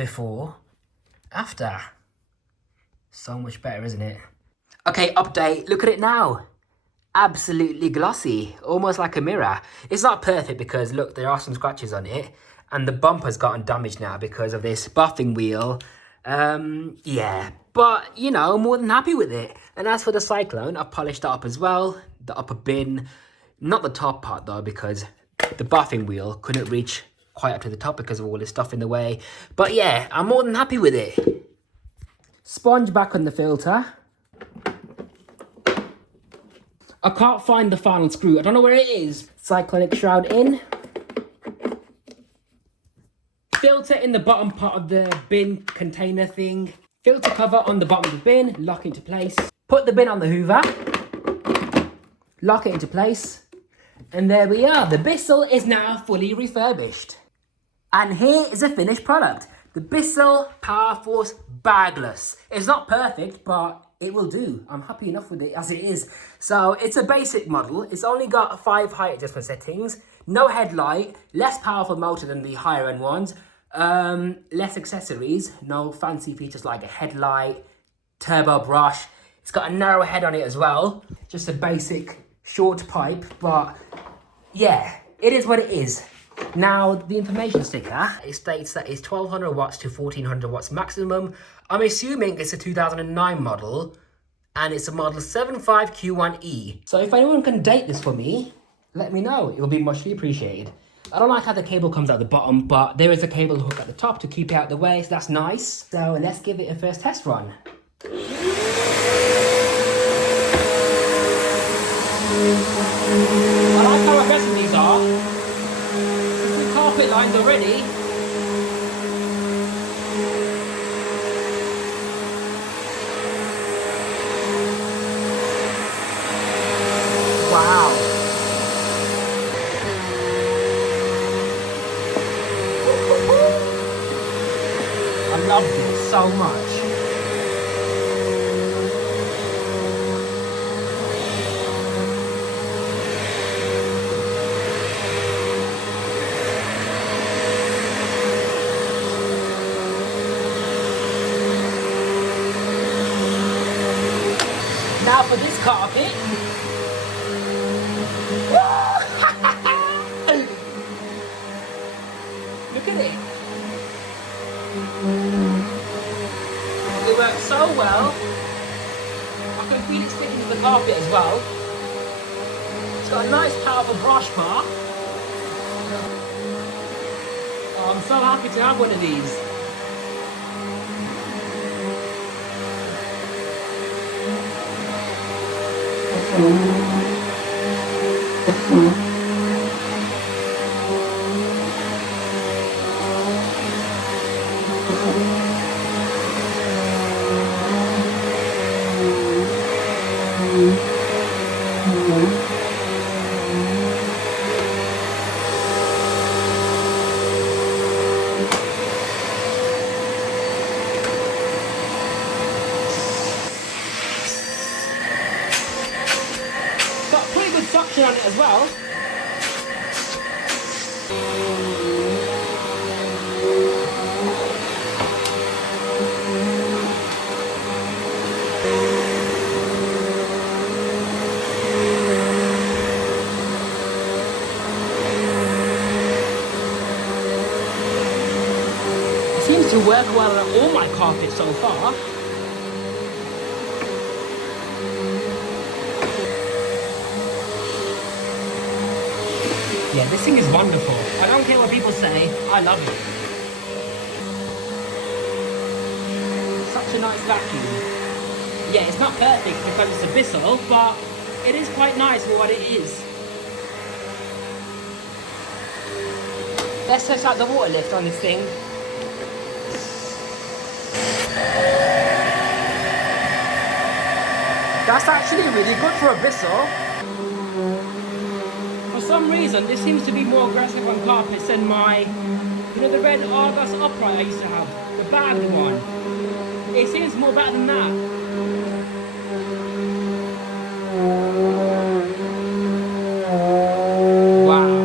before, after. So much better, isn't it? Okay, update. Look at it now. Absolutely glossy, almost like a mirror. It's not perfect because look, there are some scratches on it, and the bumper's gotten damaged now because of this buffing wheel. Yeah, but you know, more than happy with it. And as for the Cyclone, I've polished it up as well. The upper bin, not the top part though, because the buffing wheel couldn't reach quite up to the top because of all this stuff in the way. But yeah, I'm more than happy with it. Sponge back on the filter. I can't find the final screw. I don't know where it is. Cyclonic shroud in. Filter in the bottom part of the bin container thing. Filter cover on the bottom of the bin. Lock into place. Put the bin on the hoover. Lock it into place. And there we are. The Bissell is now fully refurbished. And here is a finished product. The Bissell Powerforce Bagless. It's not perfect, but it will do. I'm happy enough with it as it is. So it's a basic model. It's only got 5 height adjustment settings, no headlight, less powerful motor than the higher end ones, less accessories, no fancy features like a headlight, turbo brush. It's got a narrow head on it as well. Just a basic short pipe, but yeah, it is what it is. Now, the information sticker, it states that it's 1200 watts to 1400 watts maximum. I'm assuming it's a 2009 model, and it's a model 75Q1-E. So if anyone can date this for me, let me know. It will be muchly appreciated. I don't like how the cable comes out the bottom, but there is a cable hook at the top to keep it out of the way, so that's nice. So let's give it a first test run. I like how aggressive these are. Carpet lines already. Wow. I love this so much. Now for this carpet. Look at it. It works so well. I can feel it sticking to the carpet as well. It's got a nice powerful brush bar. Oh, I'm so happy to have one of these. Got pretty good suction on it as well. It seems to work well on all my carpets so far. Yeah, this thing is wonderful. I don't care what people say, I love it. Such a nice vacuum. Yeah, it's not perfect because it's a Bissell, but it is quite nice for what it is. Let's test out the water lift on this thing. That's actually really good for a Bissell. For some reason, this seems to be more aggressive on carpets than my, you know, the red Argos upright I used to have, the bagged one. It seems more better than that. Wow.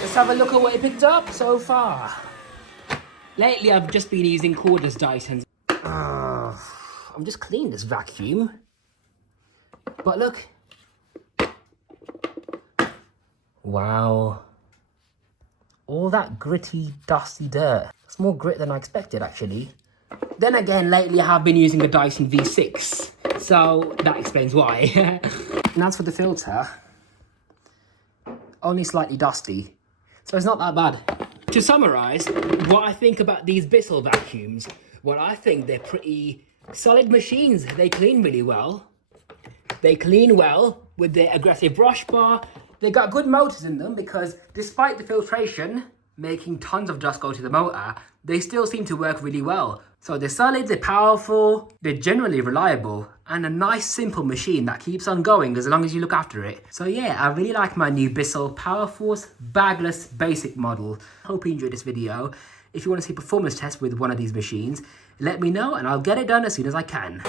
Let's have a look at what it picked up so far. Lately, I've just been using cordless Dysons. I'm just cleaning this vacuum. But look. Wow. All that gritty, dusty dirt. It's more grit than I expected, actually. Then again, lately I have been using the Dyson V6. So that explains why. And as for the filter, only slightly dusty. So it's not that bad. To summarize, what I think about these Bissell vacuums, well, I think they're pretty solid machines. They clean really well. They clean well with their aggressive brush bar. They got good motors in them because despite the filtration making tons of dust go to the motor, they still seem to work really well. So they're solid, they're powerful, they're generally reliable, and a nice simple machine that keeps on going as long as you look after it. So yeah, I really like my new Bissell Powerforce bagless basic model. Hope you enjoyed this video. If you want to see a performance test with one of these machines, let me know and I'll get it done as soon as I can.